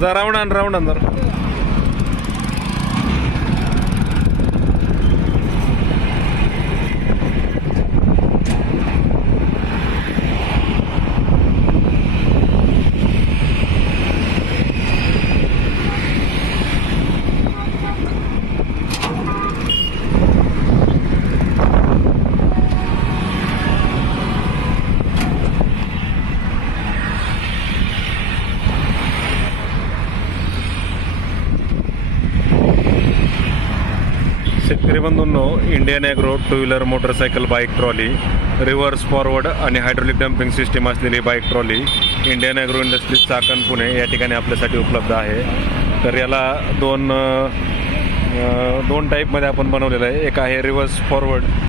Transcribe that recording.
जा राऊंड आण जरा. शेतकरी बंधूंनो, Indian Agro two wheeler motorcycle bike trolley, reverse forward आणि हायड्रोलिक डम्पिंग सिस्टीम असलेली bike trolley Indian Agro Industries Chakan Pune या ठिकाणी आपल्यासाठी उपलब्ध आहे. तर याला दोन टाईपमध्ये आपण बनवलेलं आहे. एक आहे रिव्हर्स फॉरवर्ड